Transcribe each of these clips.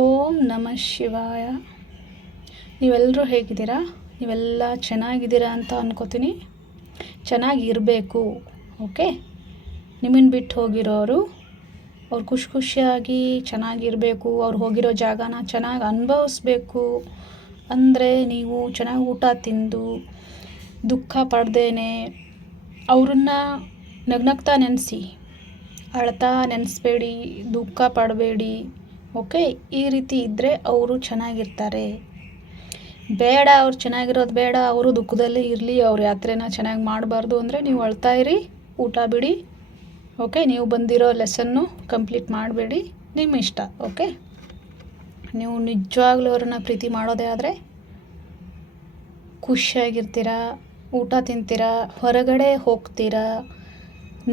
ಓಂ ನಮಃ ಶಿವಾಯ. ನೀವೆಲ್ಲರೂ ಹೇಗಿದ್ದೀರಾ? ನೀವೆಲ್ಲ ಚೆನ್ನಾಗಿದ್ದೀರಾ ಅಂತ ಅನ್ಕೋತೀನಿ. ಚೆನ್ನಾಗಿರಬೇಕು, ಓಕೆ? ನಿಮ್ಮನ್ನು ಬಿಟ್ಟು ಹೋಗಿರೋರು, ಅವ್ರು ಖುಷಿ ಖುಷಿಯಾಗಿ ಚೆನ್ನಾಗಿರಬೇಕು, ಅವ್ರು ಹೋಗಿರೋ ಜಾಗನ ಚೆನ್ನಾಗಿ ಅನುಭವಿಸ್ಬೇಕು. ಅಂದರೆ ನೀವು ಚೆನ್ನಾಗಿ ಊಟ ತಿಂದು, ದುಃಖ ಪಡ್ದೇನೆ ಅವ್ರನ್ನ ನಗ್ನಗ್ತಾ ನೆನೆಸಿ, ಅಳ್ತಾ ನೆನೆಸ್ಬೇಡಿ, ದುಃಖ ಪಡಬೇಡಿ. ಓಕೆ, ಈ ರೀತಿ ಇದ್ದರೆ ಅವರು ಚೆನ್ನಾಗಿರ್ತಾರೆ. ಬೇಡ, ಅವ್ರು ಚೆನ್ನಾಗಿರೋದು ಬೇಡ, ಅವರು ದುಃಖದಲ್ಲಿ ಇರಲಿ, ಅವ್ರ ಯಾತ್ರೆನ ಚೆನ್ನಾಗಿ ಮಾಡಬಾರ್ದು ಅಂದರೆ ನೀವು ಅಳ್ತಾ ಇರಿ, ಊಟ ಬಿಡಿ. ಓಕೆ, ನೀವು ಬಂದಿರೋ ಲೆಸನ್ನು ಕಂಪ್ಲೀಟ್ ಮಾಡಬೇಡಿ, ನಿಮ್ಮ ಇಷ್ಟ, ಓಕೆ? ನೀವು ನಿಜವಾಗ್ಲೂ ಅವ್ರನ್ನ ಪ್ರೀತಿ ಮಾಡೋದೇ ಆದರೆ ಖುಷಿಯಾಗಿರ್ತೀರಾ, ಊಟ ತಿಂತೀರಾ, ಹೊರಗಡೆ ಹೋಗ್ತೀರಾ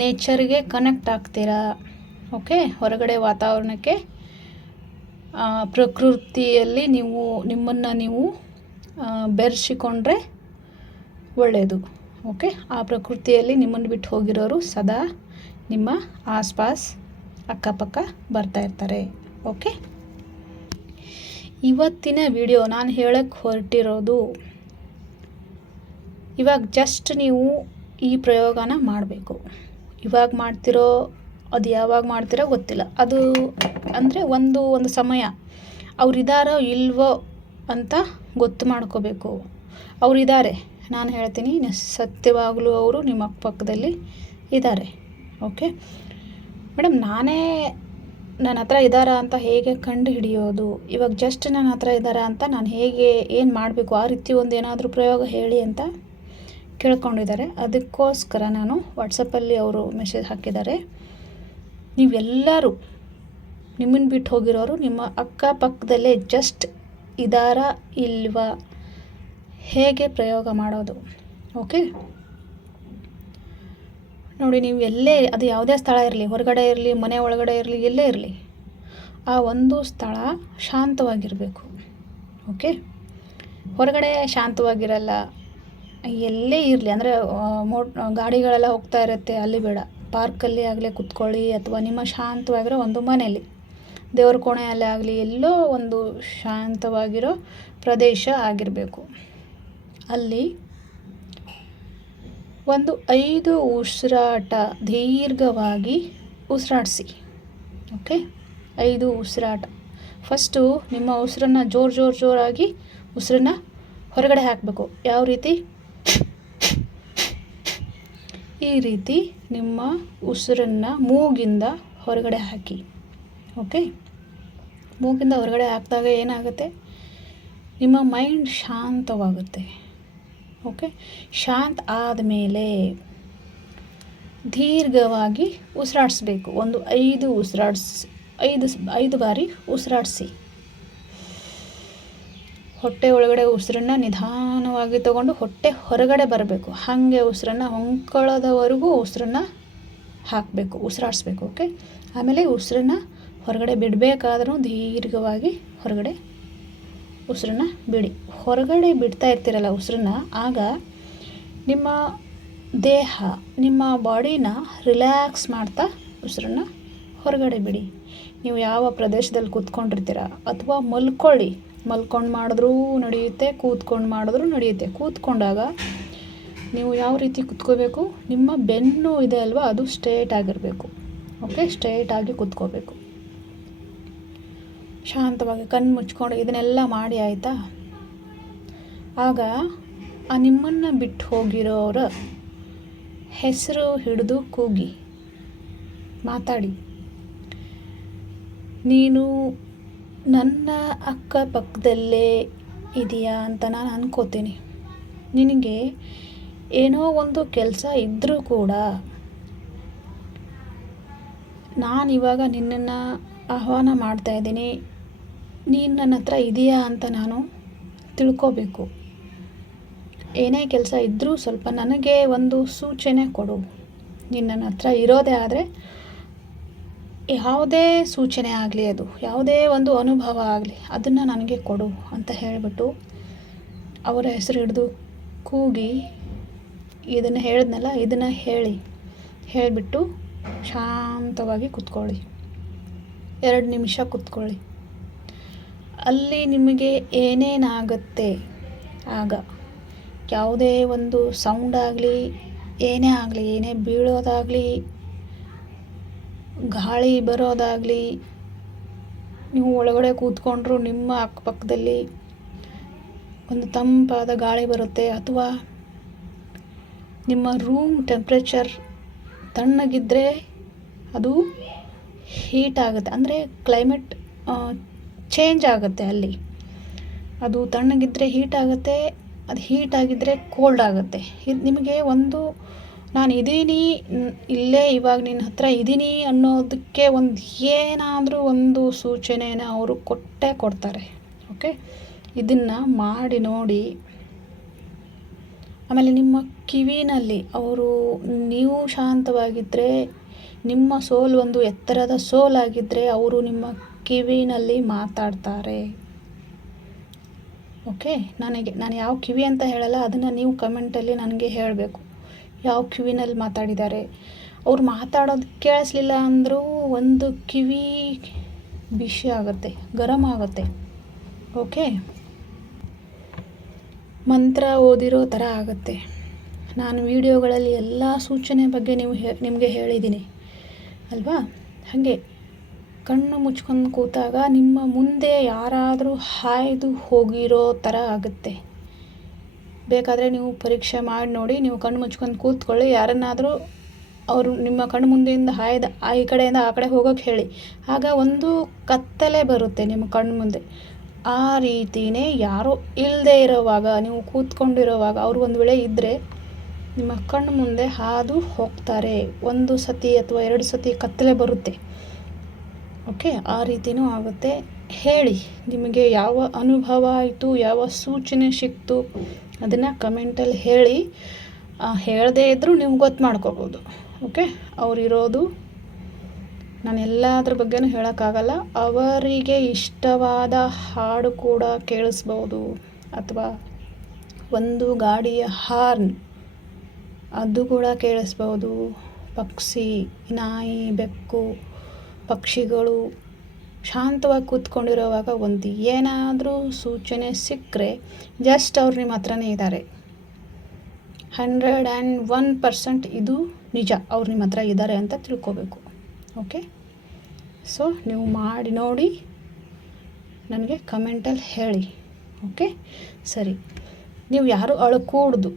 ನೇಚರ್ಗೆ ಕನೆಕ್ಟ್ ಆಗ್ತೀರಾ, ಓಕೆ? ಹೊರಗಡೆ ವಾತಾವರಣಕ್ಕೆ ಪ್ರಕೃತಿಯಲ್ಲಿ ನೀವು, ನಿಮ್ಮನ್ನು ನೀವು ಬೆರೆಸಿಕೊಂಡ್ರೆ ಒಳ್ಳೆಯದು ಓಕೆ? ಆ ಪ್ರಕೃತಿಯಲ್ಲಿ ನಿಮ್ಮನ್ನು ಬಿಟ್ಟು ಹೋಗಿರೋರು ಸದಾ ನಿಮ್ಮ ಆಸ್ಪಾಸ್ ಅಕ್ಕಪಕ್ಕ ಬರ್ತಾ ಇರ್ತಾರೆ. ಓಕೆ? ಇವತ್ತಿನ ವಿಡಿಯೋ ನಾನು ಹೇಳಕ್ಕೆ ಹೊರಟಿರೋದು, ಇವಾಗ ಜಸ್ಟ್ ನೀವು ಈ ಪ್ರಯೋಗನ ಮಾಡಬೇಕು. ಇವಾಗ ಮಾಡ್ತಿರೋ ಅದು ಯಾವಾಗ ಮಾಡ್ತೀರೋ ಗೊತ್ತಿಲ್ಲ. ಅದು ಅಂದರೆ ಒಂದು ಒಂದು ಸಮಯ. ಅವರಿದ್ದಾರೋ ಇಲ್ವೋ ಅಂತ ಗೊತ್ತು ಮಾಡ್ಕೋಬೇಕು. ಅವರಿದ್ದಾರೆ ನಾನು ಹೇಳ್ತೀನಿ, ಸತ್ಯವಾಗಲೂ ಅವರು ನಿಮ್ಮ ಅಕ್ಕಪಕ್ಕದಲ್ಲಿ ಇದ್ದಾರೆ ಓಕೆ ಮೇಡಮ್ ನಾನೇ ನನ್ನ ಹತ್ರ ಇದ್ದಾರಾ ಅಂತ ಹೇಗೆ ಕಂಡು ಹಿಡಿಯೋದು ಇವಾಗ ಜಸ್ಟ್ ನನ್ನ ಹತ್ರ ಇದ್ದಾರಾ ಅಂತ ನಾನು ಹೇಗೆ, ಏನು ಮಾಡಬೇಕು? ಆ ರೀತಿ ಒಂದು ಏನಾದರೂ ಪ್ರಯೋಗ ಹೇಳಿ ಅಂತ ಕೇಳ್ಕೊಂಡಿದ್ದಾರೆ. ಅದಕ್ಕೋಸ್ಕರ ನಾನು ವಾಟ್ಸಪ್ಪಲ್ಲಿ ಅವರು ಮೆಸೇಜ್ ಹಾಕಿದ್ದಾರೆ. ನೀವೆಲ್ಲರೂ ನಿಮ್ಮನ್ನು ಬಿಟ್ಟು ಹೋಗಿರೋರು ನಿಮ್ಮ ಅಕ್ಕಪಕ್ಕದಲ್ಲೇ ಜಸ್ಟ್ ಇದ್ದಾರಾ ಇಲ್ವಾ? ಹೇಗೆ ಪ್ರಯೋಗ ಮಾಡೋದು? ಓಕೆ ನೋಡಿ, ನೀವು ಎಲ್ಲೇ, ಅದು ಯಾವುದೇ ಸ್ಥಳ ಇರಲಿ, ಹೊರಗಡೆ ಇರಲಿ, ಮನೆ ಒಳಗಡೆ ಇರಲಿ, ಎಲ್ಲೇ ಇರಲಿ, ಆ ಒಂದು ಸ್ಥಳ ಶಾಂತವಾಗಿರಬೇಕು. ಓಕೆ ಹೊರಗಡೆ ಶಾಂತವಾಗಿರಲ್ಲ, ಎಲ್ಲೇ ಇರಲಿ, ಅಂದರೆ ಮೋ, ಗಾಡಿಗಳೆಲ್ಲ ಹೋಗ್ತಾ ಇರುತ್ತೆ, ಅಲ್ಲಿ ಬೇಡ. ಪಾರ್ಕಲ್ಲಿ ಆಗಲಿ ಕುತ್ಕೊಳ್ಳಿ ಅಥವಾ ನಿಮ್ಮ ಶಾಂತವಾಗಿರೋ ಒಂದು ಮನೆಯಲ್ಲಿ, ದೇವ್ರ ಕೋಣೆಯಲ್ಲಿ ಆಗಲಿ ಎಲ್ಲೋ ಒಂದು ಶಾಂತವಾಗಿರೋ ಪ್ರದೇಶ ಆಗಿರಬೇಕು. ಅಲ್ಲಿ ಒಂದು ಐದು ಉಸಿರಾಟ ದೀರ್ಘವಾಗಿ ಉಸಿರಾಡಿಸಿ, ಓಕೆ? ಐದು ಉಸಿರಾಟ. ಫಸ್ಟು ನಿಮ್ಮ ಉಸಿರನ್ನು ಜೋರು ಜೋರು ಜೋರಾಗಿ ಉಸಿರನ್ನ ಹೊರಗಡೆ ಹಾಕಬೇಕು. ಯಾವ ರೀತಿ? ಈ ರೀತಿ ನಿಮ್ಮ ಉಸಿರನ್ನು ಮೂಗಿಂದ ಹೊರಗಡೆ ಹಾಕಿ ಓಕೆ ಮೂಗಿಂದ ಹೊರಗಡೆ ಹಾಕಿದಾಗ ಏನಾಗುತ್ತೆ? ನಿಮ್ಮ ಮೈಂಡ್ ಶಾಂತವಾಗುತ್ತೆ ಓಕೆ ಶಾಂತ ಆದಮೇಲೆ ದೀರ್ಘವಾಗಿ ಉಸಿರಾಡಿಸ್ಬೇಕು. ಒಂದು ಐದು ಉಸಿರಾಡಿಸಿ, ಐದು ಐದು ಬಾರಿ ಉಸಿರಾಡಿಸಿ. ಹೊಟ್ಟೆ ಒಳಗಡೆ ಉಸಿರನ್ನು ನಿಧಾನವಾಗಿ ತಗೊಂಡು ಹೊಟ್ಟೆ ಹೊರಗಡೆ ಬರಬೇಕು. ಹಾಗೆ ಉಸಿರನ್ನು ಹೊಂಕೊಳ್ಳೋದವರೆಗೂ ಉಸಿರನ್ನು ಹಾಕಬೇಕು, ಉಸಿರಾಡಿಸ್ಬೇಕು ಓಕೆ ಆಮೇಲೆ ಉಸಿರನ್ನು ಹೊರಗಡೆ ಬಿಡಬೇಕಾದ್ರೂ ದೀರ್ಘವಾಗಿ ಹೊರಗಡೆ ಉಸಿರನ್ನ ಬಿಡಿ. ಹೊರಗಡೆ ಬಿಡ್ತಾ ಇರ್ತೀರಲ್ಲ ಉಸಿರನ್ನ, ಆಗ ನಿಮ್ಮ ದೇಹ, ನಿಮ್ಮ ಬಾಡಿನ ರಿಲ್ಯಾಕ್ಸ್ ಮಾಡ್ತಾ ಉಸಿರನ್ನ ಹೊರಗಡೆ ಬಿಡಿ. ನೀವು ಯಾವ ಪ್ರದೇಶದಲ್ಲಿ ಕೂತ್ಕೊಂಡಿರ್ತೀರ ಅಥವಾ ಮಲ್ಕೊಳ್ಳಿ ಮಲ್ಕೊಂಡು ಮಾಡಿದ್ರೂ ನಡೆಯುತ್ತೆ, ಕೂತ್ಕೊಂಡು ಮಾಡಿದ್ರೂ ನಡೆಯುತ್ತೆ. ಕೂತ್ಕೊಂಡಾಗ ನೀವು ಯಾವ ರೀತಿ ಕೂತ್ಕೋಬೇಕು? ನಿಮ್ಮ ಬೆನ್ನು ಇದೆ ಅಲ್ವಾ, ಅದು ಸ್ಟ್ರೇಟ್ ಆಗಿರಬೇಕು. ಓಕೆ ಸ್ಟ್ರೇಟ್ ಆಗಿ ಕೂತ್ಕೋಬೇಕು. ಶಾಂತವಾಗಿ ಕಣ್ಣು ಮುಚ್ಕೊಂಡು ಇದನ್ನೆಲ್ಲ ಮಾಡಿ ಆಯಿತಾ? ಆಗ ಆ ನಿಮ್ಮನ್ನು ಬಿಟ್ಟು ಹೋಗಿರೋರ ಹೆಸರು ಹಿಡಿದು ಕೂಗಿ ಮಾತಾಡಿ. ನೀನು ನನ್ನ ಅಕ್ಕಪಕ್ಕದಲ್ಲೇ ಇದೆಯಾ ಅಂತ ನಾನು ಅನ್ಕೋತೀನಿ. ನಿನಗೆ ಏನೋ ಒಂದು ಕೆಲಸ ಇದ್ದರೂ ಕೂಡ ನಾನು ಇವಾಗ ನಿನ್ನನ್ನು ಆಹ್ವಾನ ಮಾಡ್ತಾ ಇದ್ದೀನಿ. ನೀನು ನನ್ನ ಹತ್ರ ಇದೆಯಾ ಅಂತ ನಾನು ತಿಳ್ಕೋಬೇಕು. ಏನೇ ಕೆಲಸ ಇದ್ದರೂ ಸ್ವಲ್ಪ ನನಗೆ ಒಂದು ಸೂಚನೆ ಕೊಡು. ನೀನು ನನ್ನ ಹತ್ರ ಇರೋದೇ ಆದರೆ ಯಾವುದೇ ಸೂಚನೆ ಆಗಲಿ, ಅದು ಯಾವುದೇ ಒಂದು ಅನುಭವ ಆಗಲಿ, ಅದನ್ನು ನನಗೆ ಕೊಡು ಅಂತ ಹೇಳಿಬಿಟ್ಟು ಅವರ ಹೆಸರು ಹಿಡಿದು ಕೂಗಿ ಇದನ್ನು ಹೇಳಿದ್ನಲ್ಲ, ಇದನ್ನು ಹೇಳಿ, ಹೇಳಿಬಿಟ್ಟು ಶಾಂತವಾಗಿ ಕೂತ್ಕೊಳ್ಳಿ. ಎರಡು ನಿಮಿಷ ಕೂತ್ಕೊಳ್ಳಿ. ಅಲ್ಲಿ ನಿಮಗೆ ಏನೇನಾಗುತ್ತೆ? ಆಗ ಯಾವುದೇ ಒಂದು ಸೌಂಡ್ ಆಗಲಿ, ಏನೇ ಆಗಲಿ, ಏನೇ ಬೀಳೋದಾಗಲಿ ಗಾಳಿ ಬರೋದಾಗಲಿ, ನೀವು ಒಳಗಡೆ ಕೂತ್ಕೊಂಡ್ರು ನಿಮ್ಮ ಅಕ್ಕಪಕ್ಕದಲ್ಲಿ ಒಂದು ತಂಪಾದ ಗಾಳಿ ಬರುತ್ತೆ. ಅಥವಾ ನಿಮ್ಮ ರೂಮ್ ಟೆಂಪ್ರೇಚರ್ ತಣ್ಣಗಿದ್ದರೆ ಅದು ಹೀಟ್ ಆಗುತ್ತೆ. ಅಂದರೆ ಕ್ಲೈಮೇಟ್ ಚೇಂಜ್ ಆಗುತ್ತೆ ಅಲ್ಲಿ. ಅದು ತಣ್ಣಗಿದ್ದರೆ ಹೀಟ್ ಆಗುತ್ತೆ, ಅದು ಹೀಟ್ ಆಗಿದ್ದರೆ ಕೋಲ್ಡ್ ಆಗುತ್ತೆ. ಇದು ನಿಮಗೆ ಒಂದು ನಾನು ಇದ್ದೀನಿ ಇಲ್ಲೇ ಇವಾಗ ನಿನ್ನ ಹತ್ರ ಇದ್ದೀನಿ ಅನ್ನೋದಕ್ಕೆ ಒಂದು ಏನಾದರೂ ಒಂದು ಸೂಚನೆನ ಅವರು ಕೊಟ್ಟೇ ಕೊಡ್ತಾರೆ, ಓಕೆ? ಇದನ್ನು ಮಾಡಿ ನೋಡಿ. ಆಮೇಲೆ ನಿಮ್ಮ ಕಿವಿನಲ್ಲಿ ಅವರು ನೀವು ಶಾಂತವಾಗಿದ್ದರೆ ನಿಮ್ಮ ಸೋಲ್ ಒಂದು ಎತ್ತರದ ಸೋಲಾಗಿದ್ದರೆ ಅವರು ನಿಮ್ಮ ಕಿವಿನಲ್ಲಿ ಮಾತಾಡ್ತಾರೆ, ಓಕೆ? ನನಗೆ, ನಾನು ಯಾವ ಕಿವಿ ಅಂತ ಹೇಳಲ್ಲ, ಅದನ್ನು ನೀವು ಕಮೆಂಟಲ್ಲಿ ನನಗೆ ಹೇಳಬೇಕು. ಯಾವ ಕಿವಿನಲ್ಲಿ ಮಾತಾಡಿದ್ದಾರೆ? ಅವ್ರು ಮಾತಾಡೋದು ಕೇಳಿಸ್ಲಿಲ್ಲ ಅಂದರೂ ಒಂದು ಕಿವಿ ಬಿಸಿ ಆಗುತ್ತೆ ಗರಮ್ ಆಗುತ್ತೆ. ಓಕೆ? ಮಂತ್ರ ಓದಿರೋ ಥರ ಆಗುತ್ತೆ. ನಾನು ವಿಡಿಯೋಗಳಲ್ಲಿ ಎಲ್ಲ ಸೂಚನೆ ಬಗ್ಗೆ ನೀವು ಹೇ, ನಿಮಗೆ ಹೇಳಿದ್ದೀನಿ. ಅಲ್ವಾ? ಹಾಗೆ ಕಣ್ಣು ಮುಚ್ಕೊಂಡು ಕೂತಾಗ ನಿಮ್ಮ ಮುಂದೆ ಯಾರಾದರೂ ಹಾಯ್ದು ಹೋಗಿರೋ ಥರ ಆಗುತ್ತೆ. ಬೇಕಾದರೆ ನೀವು ಪರೀಕ್ಷೆ ಮಾಡಿ ನೋಡಿ, ನೀವು ಕಣ್ಣು ಮುಚ್ಕೊಂಡು ಕೂತ್ಕೊಳ್ಳಿ. ಯಾರನ್ನಾದರೂ ಅವರು ನಿಮ್ಮ ಕಣ್ಣು ಮುಂದೆಯಿಂದ ಹಾಯ್ದ ಈ ಕಡೆಯಿಂದ ಆ ಕಡೆ ಹೋಗೋಕ್ಕೆ ಹೇಳಿ. ಆಗ ಒಂದು ಕತ್ತಲೆ ಬರುತ್ತೆ ನಿಮ್ಮ ಕಣ್ಣು ಮುಂದೆ. ಆ ರೀತಿಯೇ ಯಾರೂ ಇಲ್ಲದೆ ಇರೋವಾಗ, ನೀವು ಕೂತ್ಕೊಂಡಿರೋವಾಗ ಅವರು ಒಂದು ವೇಳೆ ಇದ್ದರೆ ನಿಮ್ಮ ಕಣ್ಣು ಮುಂದೆ ಹಾದು ಹೋಗ್ತಾರೆ. ಒಂದು ಸತಿ ಅಥವಾ ಎರಡು ಸತಿ ಕತ್ತಲೆ ಬರುತ್ತೆ. ಓಕೆ? ಆ ರೀತಿಯೂ ಆಗುತ್ತೆ. ಹೇಳಿ, ನಿಮಗೆ ಯಾವ ಅನುಭವ ಆಯಿತು, ಯಾವ ಸೂಚನೆ ಸಿಕ್ತು, ಅದನ್ನು ಕಮೆಂಟಲ್ಲಿ ಹೇಳಿ. ಹೇಳದೇ ಇದ್ದರೂ ನೀವು ಗೊತ್ತು ಮಾಡ್ಕೋಬೋದು ಓಕೆ ಅವರಿರೋದು, ನಾನು ಎಲ್ಲದ್ರ ಬಗ್ಗೆನೂ ಹೇಳೋಕ್ಕಾಗಲ್ಲ, ಅವರಿಗೆ ಇಷ್ಟವಾದ ಹಾಡು ಕೂಡ ಕೇಳಿಸ್ಬೋದು, ಅಥವಾ ಒಂದು ಗಾಡಿಯ ಹಾರ್ನ್, ಅದು ಕೂಡ ಕೇಳಿಸ್ಬೋದು. ಪಕ್ಷಿ, ನಾಯಿ, ಬೆಕ್ಕು, ಪಕ್ಷಿಗಳು ಶಾಂತವಾಗಿ ಕೂತ್ಕೊಂಡಿರೋವಾಗ ಒಂದು ಏನಾದರೂ ಸೂಚನೆ ಸಿಕ್ಕರೆ ಜಸ್ಟ್ ಅವ್ರು ನಿಮ್ಮ ಹತ್ರನೇ ಇದ್ದಾರೆ ಹಂಡ್ರೆಡ್ ಆ್ಯಂಡ್ ಒನ್ ಪರ್ಸೆಂಟ್ ಇದು ನಿಜ, ಅವ್ರು ನಿಮ್ಮ ಹತ್ರ ಇದ್ದಾರೆ ಅಂತ ತಿಳ್ಕೋಬೇಕು. ಓಕೆ ಸೊ ನೀವು ಮಾಡಿ ನೋಡಿ, ನನಗೆ ಕಮೆಂಟಲ್ಲಿ ಹೇಳಿ. ಓಕೆ ಸರಿ. ನೀವು ಯಾರು ಅಳಕೂಡ್ದು?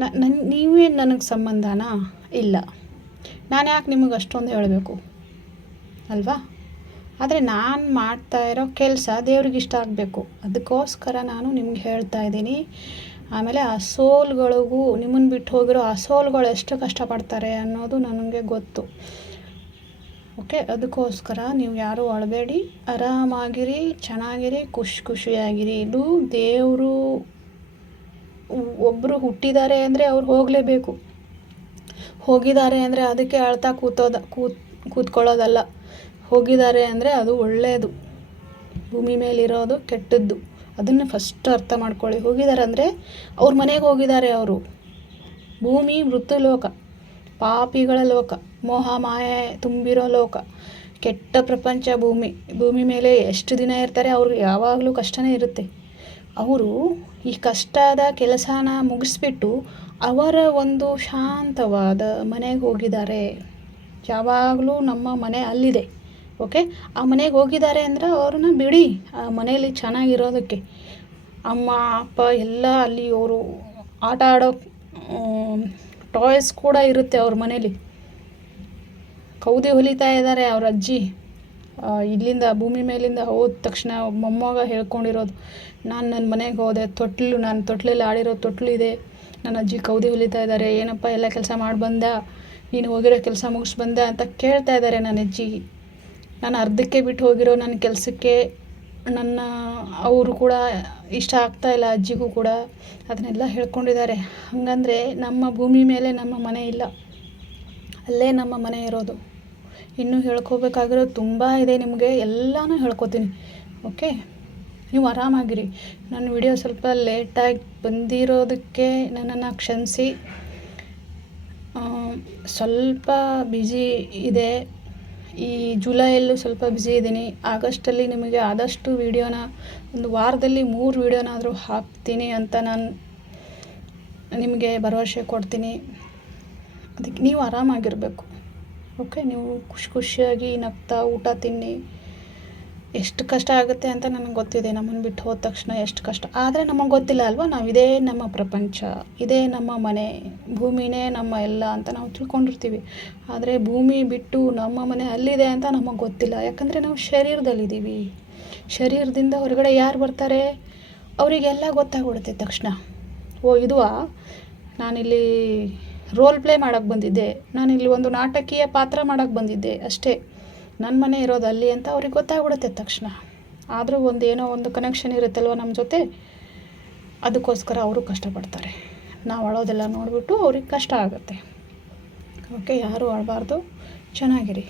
ನನ್ನ ನೀವೇ ನನಗೆ ಸಂಬಂಧನಾ? ಇಲ್ಲ. ನಾನು ಯಾಕೆ ನಿಮಗೆ ಅಷ್ಟೊಂದು ಹೇಳಬೇಕು? ಅಲ್ವಾ? ಆದರೆ ನಾನು ಮಾಡ್ತಾ ಇರೋ ಕೆಲಸ ದೇವ್ರಿಗೆ ಇಷ್ಟ ಆಗಬೇಕು. ಅದಕ್ಕೋಸ್ಕರ ನಾನು ನಿಮ್ಗೆ ಹೇಳ್ತಾ ಇದ್ದೀನಿ. ಆಮೇಲೆ ಆ ಸೋಲ್ಗಳಿಗೂ ನಿಮ್ಮನ್ನು ಬಿಟ್ಟು ಹೋಗಿರೋ ಆ ಸೋಲ್ಗಳು ಎಷ್ಟು ಕಷ್ಟಪಡ್ತಾರೆ ಅನ್ನೋದು ನನಗೆ ಗೊತ್ತು. ಓಕೆ, ಅದಕ್ಕೋಸ್ಕರ ನೀವು ಯಾರೂ ಅಳಬೇಡಿ. ಆರಾಮಾಗಿರಿ, ಚೆನ್ನಾಗಿರಿ, ಖುಷಿ ಖುಷಿಯಾಗಿರಿ. ಇದು ದೇವರು ಒಬ್ಬರು ಹುಟ್ಟಿದ್ದಾರೆ ಅಂದರೆ ಅವ್ರು ಹೋಗಲೇಬೇಕು. ಹೋಗಿದ್ದಾರೆ ಅಂದರೆ ಅದಕ್ಕೆ ಅಳ್ತಾ ಕೂತೋದ, ಕೂತ್, ಕೂತ್ಕೊಳ್ಳೋದಲ್ಲ. ಹೋಗಿದ್ದಾರೆ ಅಂದರೆ ಅದು ಒಳ್ಳೆಯದು ಭೂಮಿ ಮೇಲಿರೋದು ಕೆಟ್ಟದ್ದು. ಅದನ್ನು ಫಸ್ಟ್ ಅರ್ಥ ಮಾಡ್ಕೊಳ್ಳಿ. ಹೋಗಿದ್ದಾರೆ ಅಂದರೆ ಅವ್ರ ಮನೆಗೆ ಹೋಗಿದ್ದಾರೆ ಅವರು. ಭೂಮಿ ಲೋಕ, ಪಾಪಿಗಳ ಲೋಕ, ಮೋಹ, ಮಾಯೆ ತುಂಬಿರೋ ಲೋಕ, ಕೆಟ್ಟ ಪ್ರಪಂಚ, ಭೂಮಿ ಭೂಮಿ ಮೇಲೆ ಎಷ್ಟು ದಿನ ಇರ್ತಾರೆ ಅವ್ರಿಗೆ ಯಾವಾಗಲೂ ಕಷ್ಟನೇ ಇರುತ್ತೆ. ಅವರು ಈ ಕಷ್ಟದ ಕೆಲಸನ ಮುಗಿಸ್ಬಿಟ್ಟು ಅವರ ಒಂದು ಶಾಂತವಾದ ಮನೆಗೆ ಹೋಗಿದ್ದಾರೆ. ಯಾವಾಗಲೂ ನಮ್ಮ ಮನೆ ಅಲ್ಲಿದೆ. ಓಕೆ ಆ ಮನೆಗೆ ಹೋಗಿದ್ದಾರೆ ಅಂದರೆ ಅವ್ರನ್ನ ಬಿಡಿ, ಆ ಮನೆಯಲ್ಲಿ ಚೆನ್ನಾಗಿರೋದಕ್ಕೆ. ಅಮ್ಮ, ಅಪ್ಪ ಎಲ್ಲ ಅಲ್ಲಿ ಅವರು ಆಟ ಆಡೋ ಟಾಯ್ಸ್ ಕೂಡ ಇರುತ್ತೆ ಅವ್ರ ಮನೇಲಿ. ಕೌದಿ ಹೊಲಿತಾ ಇದ್ದಾರೆ ಅವ್ರ ಅಜ್ಜಿ. ಇಲ್ಲಿಂದ ಭೂಮಿ ಮೇಲಿಂದ ಹೋದ ತಕ್ಷಣ ಮೊಮ್ಮಗ ಹೇಳ್ಕೊಂಡಿರೋದು, ನಾನು ನನ್ನ ಮನೆಗೆ ಹೋದೆ, ತೊಟ್ಲು, ನಾನು ತೊಟ್ಲಲ್ಲಿ ಆಡಿರೋ ತೊಟ್ಲು ಇದೆ. ನನ್ನ ಅಜ್ಜಿ ಕೌದಿ ಹೊಲಿತಾ ಇದ್ದಾರೆ ಏನಪ್ಪ ಎಲ್ಲ ಕೆಲಸ ಮಾಡಿ ಬಂದ? ನೀನು ಹೋಗಿರೋ ಕೆಲಸ ಮುಗಿಸ್ ಬಂದ? ಅಂತ ಕೇಳ್ತಾ ಇದ್ದಾರೆ ನನ್ನ ಅಜ್ಜಿ. ನಾನು ಅರ್ಧಕ್ಕೆ ಬಿಟ್ಟು ಹೋಗಿರೋ ನನ್ನ ಕೆಲಸಕ್ಕೆ ನನ್ನ ಅವರು ಕೂಡ ಇಷ್ಟ ಆಗ್ತಾ ಇಲ್ಲ, ಅಜ್ಜಿಗೂ ಕೂಡ. ಅದನ್ನೆಲ್ಲ ಹೇಳ್ಕೊಂಡಿದ್ದಾರೆ. ಹಾಗಂದ್ರೆ ನಮ್ಮ ಭೂಮಿ ಮೇಲೆ ನಮ್ಮ ಮನೆ ಇಲ್ಲ. ಅಲ್ಲೇ ನಮ್ಮ ಮನೆ ಇರೋದು. ಇನ್ನೂ ಹೇಳ್ಕೋಬೇಕಾಗಿರೋದು ತುಂಬ ಇದೆ ನಿಮಗೆ. ಎಲ್ಲನೂ ಹೇಳ್ಕೊತೀನಿ. ಓಕೆ? ನೀವು ಆರಾಮಾಗಿರಿ. ನನ್ನ ವಿಡಿಯೋ ಸ್ವಲ್ಪ ಲೇಟಾಗಿ ಬಂದಿರೋದಕ್ಕೆ ನನ್ನನ್ನು ಕ್ಷಮಿಸಿ. ಸ್ವಲ್ಪ ಬ್ಯುಸಿ ಇದೆ. ಈ ಜುಲೈಯಲ್ಲೂ ಸ್ವಲ್ಪ ಬ್ಯುಸಿ ಇದ್ದೀನಿ. ಆಗಸ್ಟಲ್ಲಿ ನಿಮಗೆ ಆದಷ್ಟು ವೀಡಿಯೋನ ಒಂದು ವಾರದಲ್ಲಿ ಮೂರು ವೀಡಿಯೋನಾದರೂ ಹಾಕ್ತೀನಿ ಅಂತ ನಾನು ನಿಮಗೆ ಭರವಸೆ ಕೊಡ್ತೀನಿ. ಅದಕ್ಕೆ ನೀವು ಆರಾಮಾಗಿರಬೇಕು. ಓಕೆ ನೀವು ಖುಷಿ ಖುಷಿಯಾಗಿ ನಗ್ತಾ ಊಟ ತಿನ್ನಿ. ಎಷ್ಟು ಕಷ್ಟ ಆಗುತ್ತೆ ಅಂತ ನನಗೆ ಗೊತ್ತಿದೆ. ನಮ್ಮನ್ನು ಬಿಟ್ಟು ಹೋದ ತಕ್ಷಣ ಎಷ್ಟು ಕಷ್ಟ. ಆದರೆ ನಮಗೆ ಗೊತ್ತಿಲ್ಲ ಅಲ್ವಾ? ನಾವು ಇದೇ ನಮ್ಮ ಪ್ರಪಂಚ, ಇದೇ ನಮ್ಮ ಮನೆ, ಭೂಮಿನೇ ನಮ್ಮ ಎಲ್ಲ ಅಂತ ನಾವು ತಿಳ್ಕೊಂಡಿರ್ತೀವಿ. ಆದರೆ ಭೂಮಿ ಬಿಟ್ಟು ನಮ್ಮ ಮನೆ ಅಲ್ಲಿದೆ ಅಂತ ನಮಗೆ ಗೊತ್ತಿಲ್ಲ. ಯಾಕಂದರೆ ನಾವು ಶರೀರದಲ್ಲಿದ್ದೀವಿ. ಶರೀರದಿಂದ ಹೊರಗಡೆ ಯಾರು ಬರ್ತಾರೆ? ಅವರಿಗೆಲ್ಲ ಗೊತ್ತಾಗ್ಬಿಡುತ್ತೆ ತಕ್ಷಣ. ಓ, ಇದುವಾ? ನಾನಿಲ್ಲಿ ರೋಲ್ ಪ್ಲೇ ಮಾಡೋಕ್ಕೆ ಬಂದಿದ್ದೆ. ನಾನಿಲ್ಲಿ ಒಂದು ನಾಟಕೀಯ ಪಾತ್ರ ಮಾಡೋಕ್ಕೆ ಬಂದಿದ್ದೆ ಅಷ್ಟೇ. ನನ್ನ ಮನೆ ಇರೋದು ಅಲ್ಲಿ ಅಂತ ಅವ್ರಿಗೆ ಗೊತ್ತಾಗ್ಬಿಡುತ್ತೆ ತಕ್ಷಣ. ಆದರೂ ಒಂದು ಏನೋ ಒಂದು ಕನೆಕ್ಷನ್ ಇರುತ್ತಲ್ವ ನಮ್ಮ ಜೊತೆ? ಅದಕ್ಕೋಸ್ಕರ ಅವರು ಕಷ್ಟಪಡ್ತಾರೆ. ನಾವು ಅಳೋದೆಲ್ಲ ನೋಡಿಬಿಟ್ಟು ಅವ್ರಿಗೆ ಕಷ್ಟ ಆಗುತ್ತೆ. ಓಕೆ, ಯಾರೂ ಅಳಬಾರ್ದು. ಚೆನ್ನಾಗಿರಿ.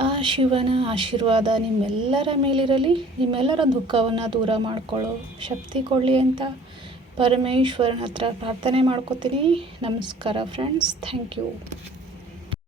ಆ ಶಿವನ ಆಶೀರ್ವಾದ ನಿಮ್ಮೆಲ್ಲರ ಮೇಲಿರಲಿ. ನಿಮ್ಮೆಲ್ಲರ ದುಃಖವನ್ನು ದೂರ ಮಾಡಿಕೊಳ್ಳೋ ಶಕ್ತಿ ಕೊಡಲಿ ಅಂತ ಪರಮೇಶ್ವರನ ಹತ್ರ ಪ್ರಾರ್ಥನೆ ಮಾಡ್ಕೋತೀನಿ. ನಮಸ್ಕಾರ ಫ್ರೆಂಡ್ಸ್ ಥ್ಯಾಂಕ್ ಯು